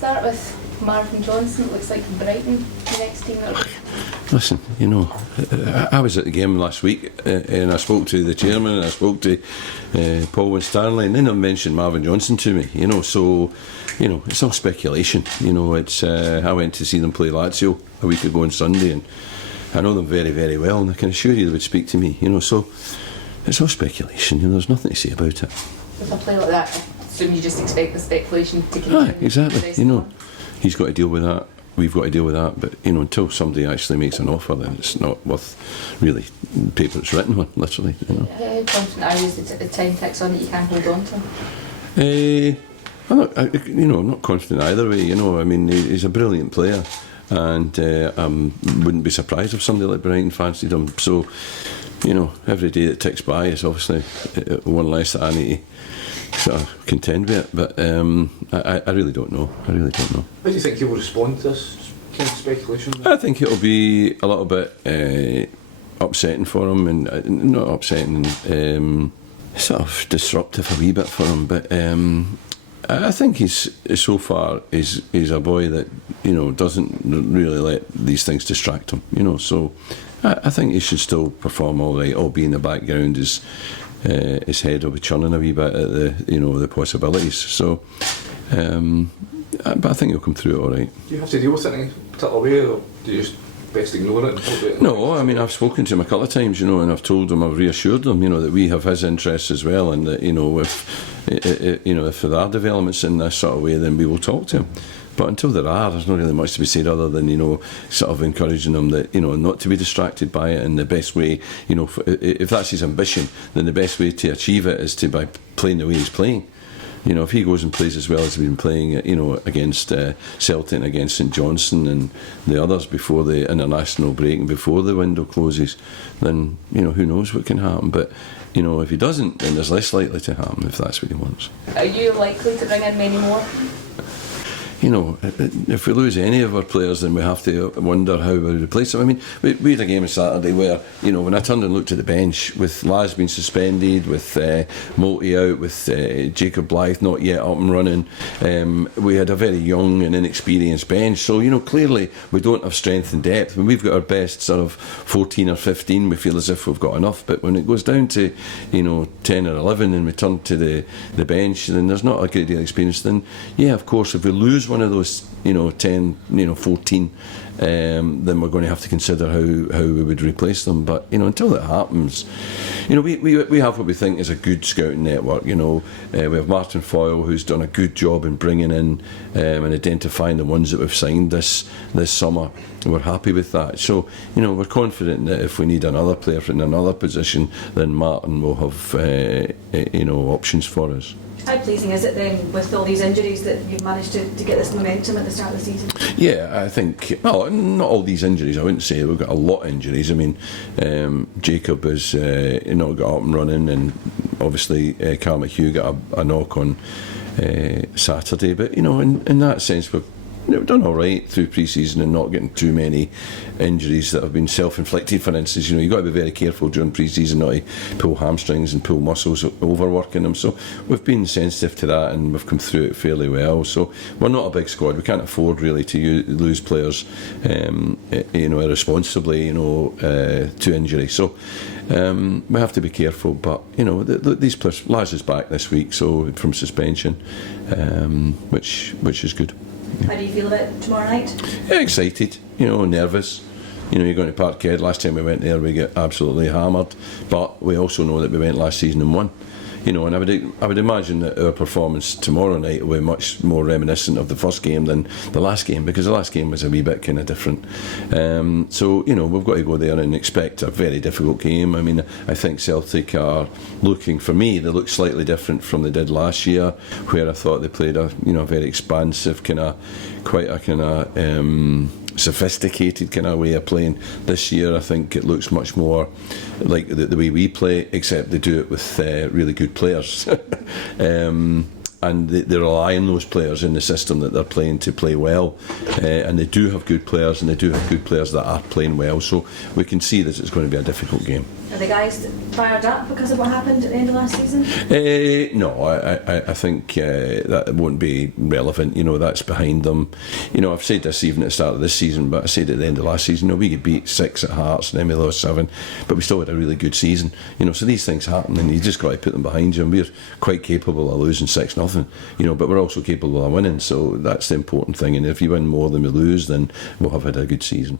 start with Marvin Johnson. It looks like Brighton, the next team that Listen, you know, I was at the game last week and I spoke to the chairman and I spoke to Paul Winstanley, and then they mentioned Marvin Johnson to me, you know, so, you know, it's all speculation. You know, it's I went to see them play Lazio a week ago on Sunday, and I know them very, very well, and I can assure you they would speak to me, you know, so it's all speculation, you know, there's nothing to say about it. with a play like that, I assume you just expect the speculation to continue. Exactly, you know, he's got to deal with that, we've got to deal with that, but, you know, until somebody actually makes an offer, then it's not worth really paper it's written on, literally, you know. How confident are you as the time ticks on that you can hold on to? I'm not confident either way, you know. I mean, he's a brilliant player, and wouldn't be surprised if somebody like Brighton fancied him. So, you know, every day that ticks by is obviously one less that I need to sort of contend with it. But I really don't know. I really don't know. How do you think he will respond to this kind of speculation? I think it'll be a little bit upsetting for him, and not upsetting, sort of disruptive a wee bit for him. But I think he's so far he's a boy that, you know, doesn't really let these things distract him, you know. So I think he should still perform all right. All be in the background, his head will be churning a wee bit at the possibilities. So, but I think he'll come through it all right. Do you have to deal with it in a particular way, or do you just best ignore it and hope it? No, I mean, I've spoken to him a couple of times, you know, and I've told him, I've reassured him, you know, that we have his interests as well, and that, you know, if there are developments in this sort of way, then we will talk to him. But until there are, there's not really much to be said other than, you know, sort of encouraging him that, you know, not to be distracted by it, and the best way, you know, if that's his ambition, then the best way to achieve it is by playing the way he's playing. You know, if he goes and plays as well as he's been playing, you know, against Celtic and against St Johnstone and the others before the international break and before the window closes, then, you know, who knows what can happen. But, you know, if he doesn't, then there's less likely to happen if that's what he wants. Are you likely to bring in many more? You know, if we lose any of our players, then we have to wonder how we replace them. I mean, we had a game on Saturday where, you know, when I turned and looked at the bench, with Laz being suspended, with Multi out, with Jacob Blythe not yet up and running, we had a very young and inexperienced bench. So, you know, clearly we don't have strength and depth. When we've got our best sort of 14 or 15, we feel as if we've got enough. But when it goes down to, you know, 10 or 11 and we turn to the bench, then there's not a great deal of experience. Then, yeah, of course, if we lose one of those, you know, 10, you know, 14, then we're going to have to consider how we would replace them. But, you know, until that happens, you know, we have what we think is a good scouting network. You know, we have Martin Foyle, who's done a good job in bringing in and identifying the ones that we've signed this summer. We're happy with that. So, you know, we're confident that if we need another player in another position, then Martin will have, you know, options for us. How pleasing is it then, with all these injuries, that you've managed to get this momentum at the start of the season? Yeah, I think, well, not all these injuries, I wouldn't say. We've got a lot of injuries. I mean, Jacob has not got up and running, and obviously Carl McGhee got a knock on Saturday. But, you know, in that sense, we've done all right through pre-season and not getting too many injuries that have been self-inflicted. For instance, you know, you've got to be very careful during pre-season not to pull hamstrings and pull muscles, overworking them. So we've been sensitive to that, and we've come through it fairly well. So we're not a big squad. We can't afford really to lose players, you know, irresponsibly, you know, to injury. So we have to be careful. But, you know, these players, Laz is back this week, so from suspension, which is good. How do you feel about tomorrow night? Yeah, excited, you know, nervous. You know, you're going to Parkhead. Last time we went there, we get absolutely hammered. But we also know that we went last season and won. You know, and I would imagine that our performance tomorrow night will be much more reminiscent of the first game than the last game, because the last game was a wee bit kind of different. So, you know, we've got to go there and expect a very difficult game. I mean, I think Celtic are looking, for me, they look slightly different from they did last year, where I thought they played a, you know, very expansive quite a sophisticated kind of way of playing. This year I think it looks much more like the way we play, except they do it with really good players. And they rely on those players in the system that they're playing to play well, and they do have good players, and they do have good players that are playing well, so we can see that it's going to be a difficult game. Are the guys fired up because of what happened at the end of last season? No, I think that won't be relevant. You know, that's behind them. You know, I've said this even at the start of this season, but I said at the end of last season, you know, we could beat 6 at Hearts and then we lost 7, but we still had a really good season. You know, so these things happen and you just got to put them behind you, and we're quite capable of losing 6-0, you know, but we're also capable of winning, so that's the important thing, and if you win more than we lose, then we'll have had a good season.